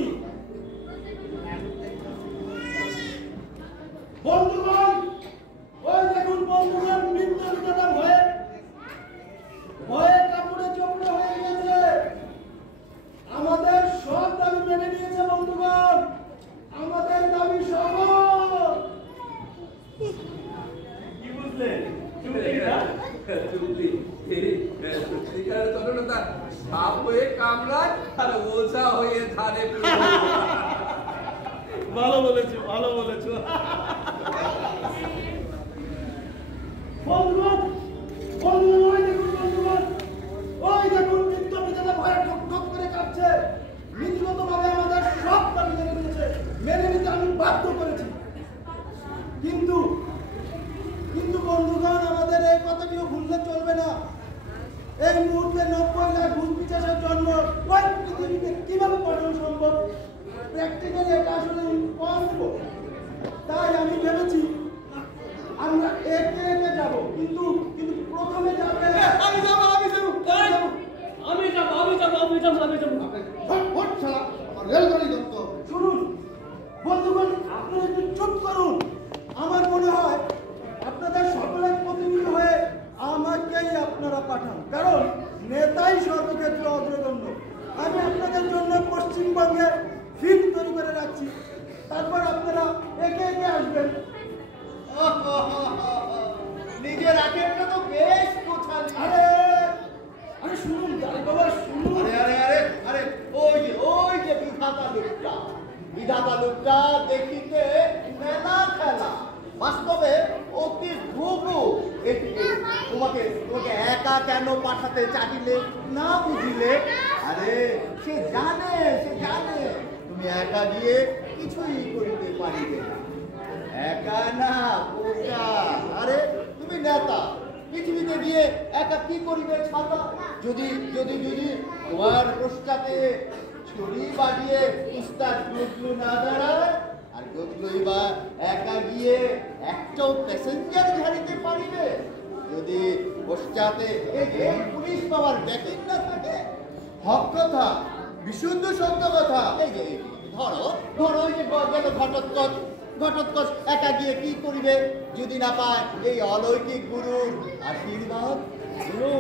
বন্ধুগণ, ওই দেখুন বন্ধু চুক্তি সত্যিকারের তরুণতা সাপ হয়ে কামড়ায় আর ওঝা হয়ে ধারে ভালো বলেছো, ভালো বলেছো। বন্ধুগণ, বন্ধুগণ, ওই দেখুন বন্ধুগণ, ওই দেখুন মৃত্যু বিধাতা ভয়ে ঠক ঠক করে কাঁপছে। নীতিগতভাবে আমাদের সব দাবি মেনে নিয়েছে, মেনে নিতে আমি বাধ্য করেছি। কিন্তু বন্ধুগণ, আমাদের এই কথাটিও ভুললে চলবে না। এই মুহূর্তে 90 লাখ ঘুষ পিছাসের জন্ম ওই পৃথিবীতে কিভাবে পাঠানো সম্ভব? প্র্যাকটিক্যালি এটা আসলে ইম্পসিবল। তাই আমি ভেবেছি আমরা একে একে যাব, কিন্তু প্রথমে যাবে আমি যাবো। আমার রেলগাড়ি দত্ত। শুনুন বন্ধুগণ, আপনারা একটু চুপ করুন। আমার মনে হয় আপনাদের সকলের প্রতিনিধি হয়ে আমাকেই আপনারা পাঠান, কারণ নেতাই সর্বক্ষেত্রে অগ্রগণ্য। আমি আপনাদের জন্য পশ্চিমবঙ্গে ফিল্ড তৈরি করে রাখছি, তারপর আপনারা একে একে আসবেন। নিজের আগেরটা তো বেশ গোছালি। আরে শুনুন বাবা, শুনুন। আরে ওই যে বিধাতা লোকটা দেখিতে মেলা খেলা, বাস্তবে অতি ঘুঘু। তোমাকে একা কেন পাঠাতে চাইলে না বুঝিলে? আরে সে জানে তুমি একা গিয়ে কিছুই করিতে পারিবে না। একা না বোকা। আরে তুমি নেতা, পৃথিবীতে গিয়ে একা কি করিবে ছাতা? যদি তোমার পশ্চাতে ছড়ি বাজিয়ে উস্তাদ গজলু না দাঁড়ায়, আর গজলুই বা একা গিয়ে একটাও প্যাসেঞ্জার ঝাড়িতে পারিবে? যদি পশ্চাতে এই পুলিশ পাওয়ার ব্যাকিং না থাকে? হক কথা, বিশুদ্ধ সত্য কথা। এই যে ধরো ওই যে গেল ঘটোৎকচ একা গিয়ে কি করিবে যদি না পায় এই অলৌকিক গুরুর আশীর্বাদ? গুরু,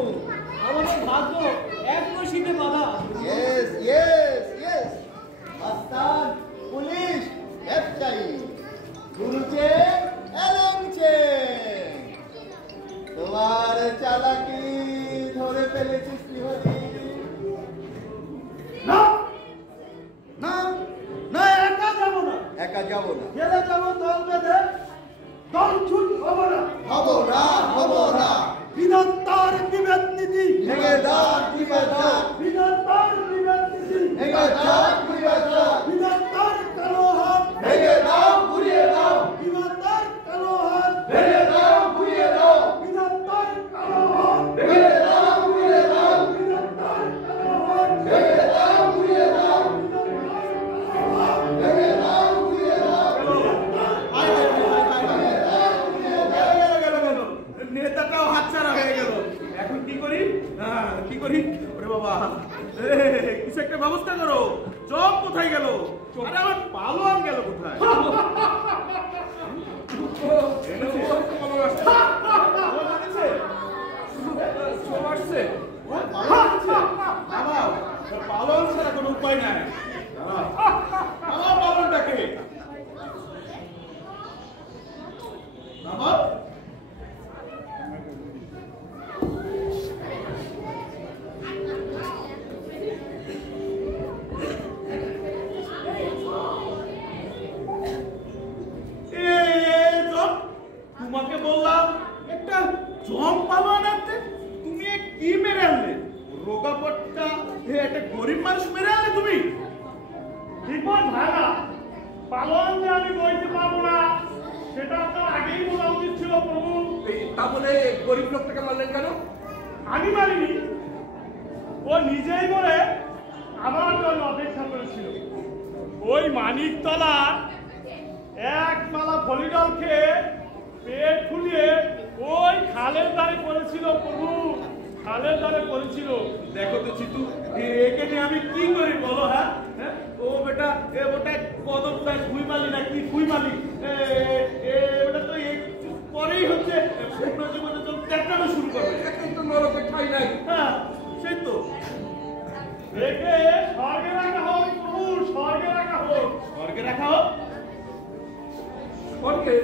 আমাদের ভাগ্য এক রশিতে বাঁধা। ইয়েস মাস্টার, পুলিশ, ব্যবসায়ী, গুরুচে এলংচে, তোমার চালাকি ধরে ফেলেছিস শ্রীহরি। না না না, একা যাব না। গেলে যাবো দল বেঁধে, দল ছুট হব না। বিধাতার বিভেদ নীতি ভেঙে দাও বিধাতা, বিধাতার বিভেদ নীতি ভেঙে দাও বিধাতা, বিধাতার কালো হাত ভেঙে দাও ঘুরিয়ে দাও, বিধাতার কালো হাত ভেঙে দাও ঘুরিয়ে দাও, বিধাতার কালো হাত ভেঙে দাও ঘুরিয়ে দাও, বিধাতার কালো হাত ভেঙে দাও ঘুরিয়ে দাও, ভেঙে দাও ঘুরিয়ে দাও। নেতাটাও হাতছাড়া হয়ে গেল। এখন কি করি? ওরে বাবা, কিছু একটা ব্যবস্থা করো। জব কোথায় গেল? আরে আমার পালোয়ান গেল কোথায়? পালোয়ান ছাড়া কোনো উপায় নাই। আমার পালোয়ানটাকে তোমাকে বললাম একটা জম পালোয়ান আনতে, তুমি কি মেরে আনলে? রোগাপট্টা একটা গরিব মানুষ মেরে আনলে তুমি? বিপদ ভাড়া পালন যে আমি বইতে পারবো না সেটা আপনার আগেই বলা উচিত ছিল প্রভু। তা বলে গরিব লোকটাকে মারলেন কেন? আমি মারিনি, ও নিজেই বলে আমার জন্য অপেক্ষা করেছিল। ওই মানিকতলা এক মালা ফলিডল খেয়ে পেট ফুলিয়ে ওই খালের ধারে পড়েছিল প্রভু, খালের ধারে পড়েছিল। দেখো তো চিতু, একে নিয়ে আমি কি করি বলো? হ্যাঁ, ও বেটা ওটা কদম দাস ফুইমালি না কি ফুইমালি, ওটা তো একটু পরেই হচ্ছে পূর্ণ জীবনে তো ত্যাগটানো শুরু করবে। এখন তো নরকে ঠাই নাই। হ্যাঁ সেই তো। একে স্বর্গে রাখা হোক প্রভু, স্বর্গে রাখা হোক। স্বর্গে রাখা হোক? স্বর্গে?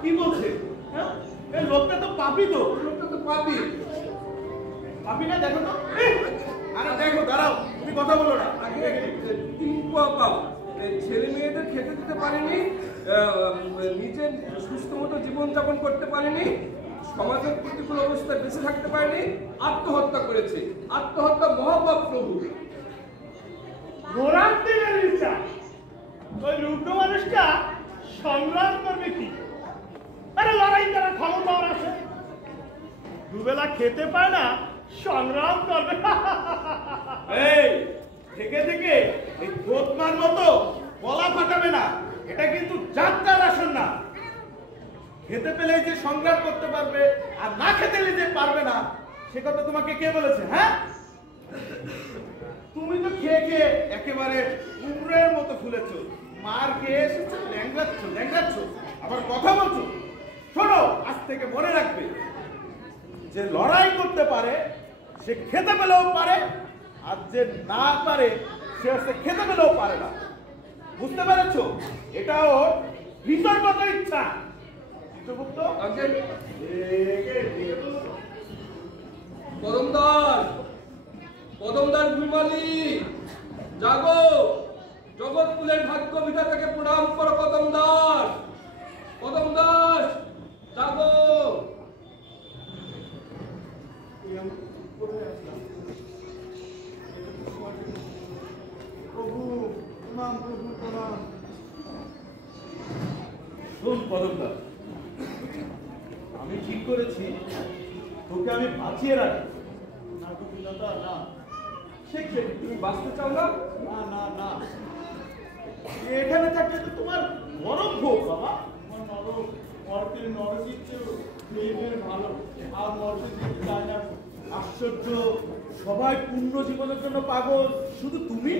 কি বলছে? হ্যাঁ, এই লোকটা তো পাপী তো। লোকটা পাপি। পাপি না, দেখো তো। আরে দেখো, দাঁড়াও, তুমি কথা বলো না। আগে 3 পোয়া পাও। ছেলে মেয়েদের খেতে দিতে পারেনি, নিজের সুস্থ মতো জীবনযাপন করতে পারেনি, সমাজের প্রতিকূল অবস্থায় বেঁচে থাকতে পারেনি, আত্মহত্যা করেছে। আত্মহত্যা মহাপাপ প্রভু। গোরান্তিনের ইচ্ছা ওই রুগ্ন মানুষটা সংগ্রাম করবে কি? আরে লড়াই করার ক্ষমতা ওর আছে, দুবেলা খেতে পায় না, সংগ্রাম করবে। এই থেকে থেকে এই তোতমার মতো গলা ফাটাবে না, এটা কিন্তু যাত্রার আসন না। খেতে পেলে যে সংগ্রাম করতে পারবে আর না খেতে পেলে যে পারবে না, সে কথা তোমাকে কে বলেছে? হ্যাঁ, তুমি তো খেয়ে খেয়ে একেবারে কুমড়ের মতো ফুলেছো, মার খেয়ে এসেছো, ল্যাংড়াচ্ছ, আবার কথা বলছো। শোনো, আজ থেকে মনে রাখবে, যে লড়াই করতে পারে সে খেতে পেলেও পারে, আর যে না পারে সে হচ্ছে খেতে পেলেও পারে না। বুঝতে পেরেছো? এটাও ভিতরগত ইচ্ছা। কদমদার গুলমালি, জাগো, জগৎকুলের ভাগ্য বিধাতাকে প্রণাম করো। কদমদাস, জাগো। শোন কদমদাস, আমি ঠিক করেছি তোকে আমি বাঁচিয়ে রাখি। না গোবিন্দদা, না। তুমি বাঁচতে চাও না? না না না, এখানে থাকলে তো তোমার নরক ভোগ বাবা। আমার নরক, মর্তের নরকের চেয়েও মেয়েদের ভালো, আর মর্তের দিকে যায় না। আশ্চর্য, সবাই পূর্ণ জীবনের জন্য পাগল, শুধু তুমি?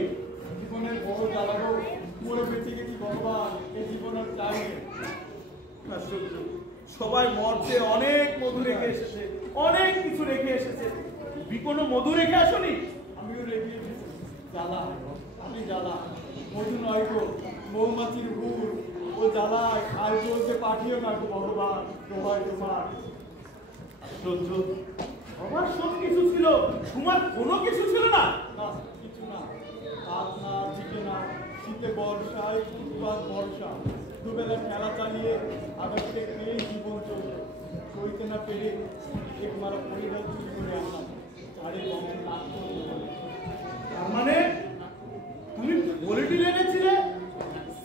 জীবনের বড় জ্বালাবো, মরে বেঁচে গেছি ভগবান, এই জীবন আর চাই না। আশ্চর্য, সবাই মর্তে অনেক মধু রেখে এসেছে, অনেক কিছু রেখে এসেছে। তুমি কোনো মধু রেখে আসনি? আমিও রেখে এসেছি জ্বালা, আমি জ্বালা, মধু নয় গো, মৌমাছির হুল, ও জ্বালায় আর চলতে পাঠিও না গো ভগবান, দোহাই তোমার। আশ্চর্য, সবার সব কিছু ছিল, তোমার কোনো কিছু ছিল না? না, কিছু না, হাত না, ঝিকে না, শীতে বর্ষায় উৎপাত বর্ষা, দুবেলা খেলা চালিয়ে আগাতে পেয়ে জীবন চলল। সইতে না পেরে এক মারা পরিবার চুরি করে আনলাম, আরে বংশ নাক করতে হবে। তার মানে তুমি পোলিটি এনেছিলে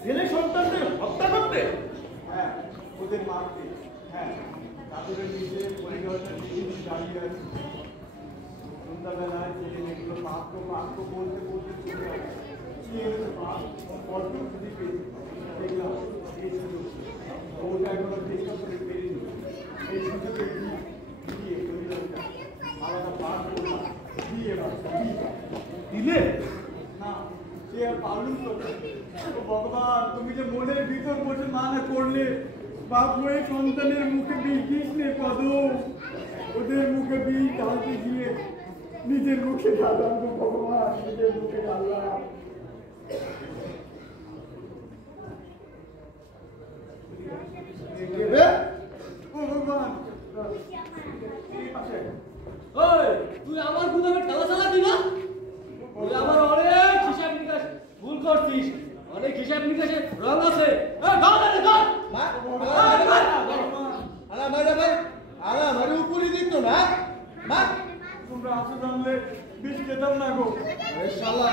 ছেলে সন্তানদের হত্যা করতে? হ্যাঁ, ওদের মারতে, হ্যাঁ, তাদের নিজের পরিবারটা নিজে দাঁড়িয়ে আছে। সন্ধ্যাবেলায় ছেলে মেয়েগুলো পাক্য বলতে বলতে চলে আসে। কি হয়েছে বাপ, অল্প যদি পেয়েছি, দেখলাম এই সুযোগ, ওটা এখনো চেষ্টা করে পেরিনি। এই সুযোগে দিয়ে পরিবারটা আলাদা পার করলাম, দিয়ে দিলে? না, সে আর পারলুম তো। ও ভগবান, তুমি যে মনের ভিতর বসে মানা করলে, বাপ হয়ে সন্তানের মুখে বিষ দিস নে কদম, ওদের মুখে বিষ ঢালতে গিয়ে নিজের মুখে ঢাললাম গো ভগবান, নিজের মুখে ঢাললাম। ও ভগবান, এই পাশে ওই, তুই আমার গুদামে ঠেলা চালাবি না? তুই আমার অনেক হিসাব নিকাশ ভুল করছিস, অনেক হিসাব নিকাশে রং আছে। আরে উপরে দিত না, তোমরা আসো জানলে বিষ খেতাম না গো। শালা